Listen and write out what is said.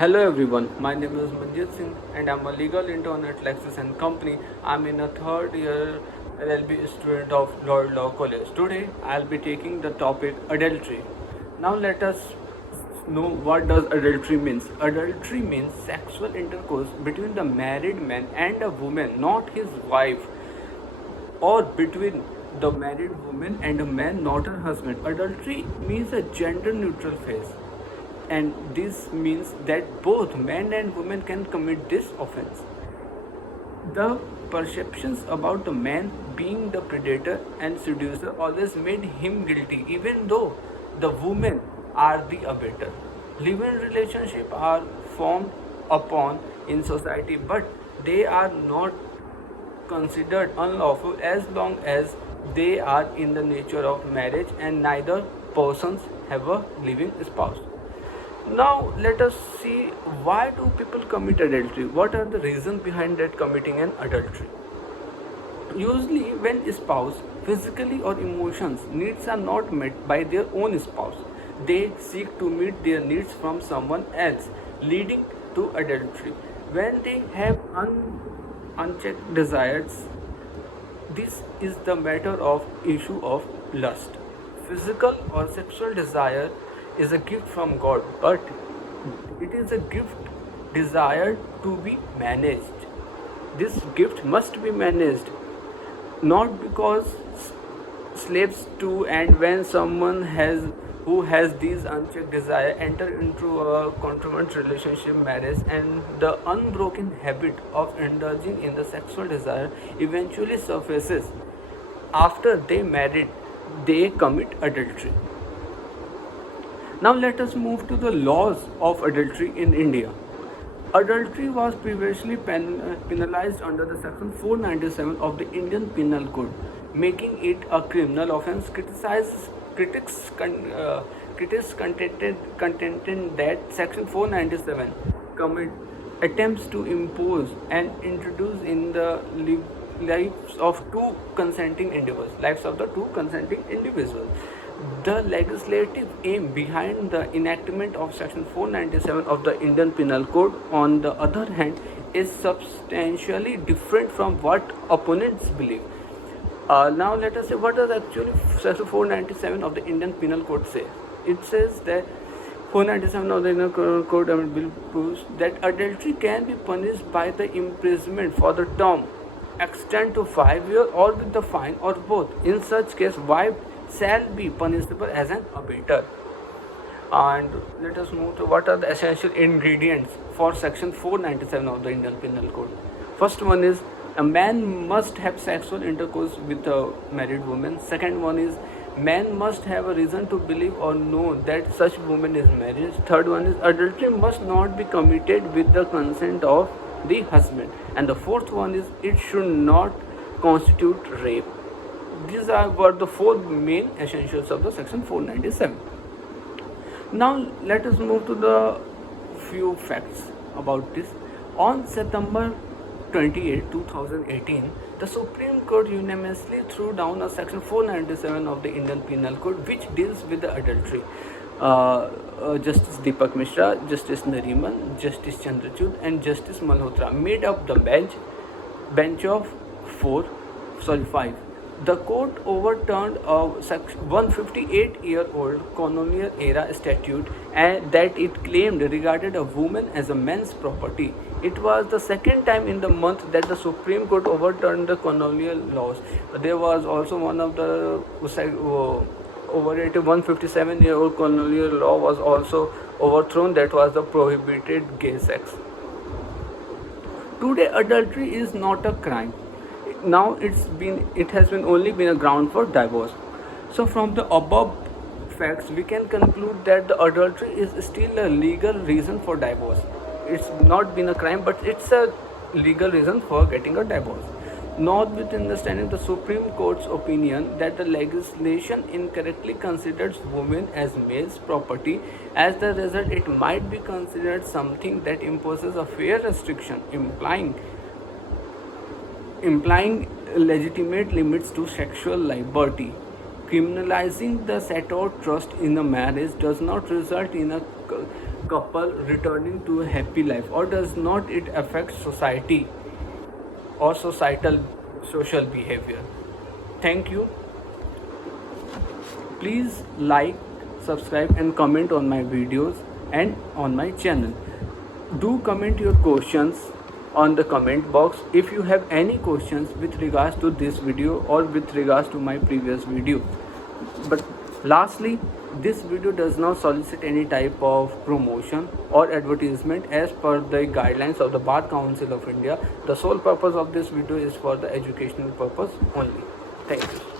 Hello everyone, my name is Manjit Singh and I'm a legal intern at LEXIS and Company. I'm in a third year LLB student of Lord Law College. Today I'll be taking the topic adultery. Now let us know what does adultery means. Adultery means sexual intercourse between the married man and a woman, not his wife, or between the married woman and a man, not her husband. Adultery means a gender neutral phase, and this means that both men and women can commit this offense. The perceptions about the man being the predator and seducer always made him guilty, even though the women are the abettor. Live-in relationships are formed upon in society, but they are not considered unlawful as long as they are in the nature of marriage and neither persons have a living spouse. Now let us see, why do people commit adultery? What are the reasons behind that committing an adultery? Usually when a spouse physically or emotions needs are not met by their own spouse, they seek to meet their needs from someone else, leading to adultery. When they have unchecked desires, this is the matter of issue of lust. Physical or sexual desire is a gift from God, but it is a gift desired to be managed. This gift must be managed, not because slaves to, and when someone has who has these unchecked desire enter into a conjoined relationship marriage, and the unbroken habit of indulging in the sexual desire eventually surfaces after they married, they commit adultery. Now let us move to the laws of adultery in India. Adultery was previously penalized under the section 497 of the Indian Penal Code, making it a criminal offence. Critics contended that section 497 commit attempts to impose and introduce in the lives of the two consenting individuals. The legislative aim behind the enactment of section 497 of the Indian Penal Code, on the other hand, is substantially different from what opponents believe. Now let us say, what does actually section 497 of the Indian Penal Code say? It says that 497 of the Indian Penal Code bill proves that adultery can be punished by the imprisonment for the term extend to 5 years or with the fine or both. In such case, wife shall be punishable as an abettor. And let us move to what are the essential ingredients for section 497 of the Indian Penal Code. First one is, a man must have sexual intercourse with a married woman. Second one is, man must have a reason to believe or know that such woman is married. Third one is, adultery must not be committed with the consent of the husband. And the fourth one is, it should not constitute rape. These were the four main essentials of the section 497. Now let us move to the few facts about this. On September 28, 2018, the Supreme Court unanimously threw down a section 497 of the Indian Penal Code which deals with the adultery. Justice Deepak Mishra, Justice Nariman, Justice Chandrachud and Justice Malhotra made up the bench of 5. The court overturned a 158-year-old colonial era statute and that it claimed regarded a woman as a man's property. It was the second time in the month that the Supreme Court overturned the colonial laws. There was also one of the overrated 157-year-old colonial law was also overthrown, that was the prohibited gay sex. Today adultery is not a crime. Now it has been only been a ground for divorce. So from the above facts we can conclude that the adultery is still a legal reason for divorce. It's not been a crime, but it's a legal reason for getting a divorce. Notwithstanding the Supreme Court's opinion that the legislation incorrectly considers women as male's property, as the result it might be considered something that imposes a fair restriction, implying legitimate limits to sexual liberty. Criminalizing the settled trust in a marriage does not result in a couple returning to a happy life, or does not it affect society or social behavior? Thank you. Please like, subscribe and comment on my videos and on my channel. Do comment your questions on the comment box if you have any questions with regards to this video or with regards to my previous video. But lastly, this video does not solicit any type of promotion or advertisement as per the guidelines of the Bar Council of India. The sole purpose of this video is for the educational purpose only. Thank you.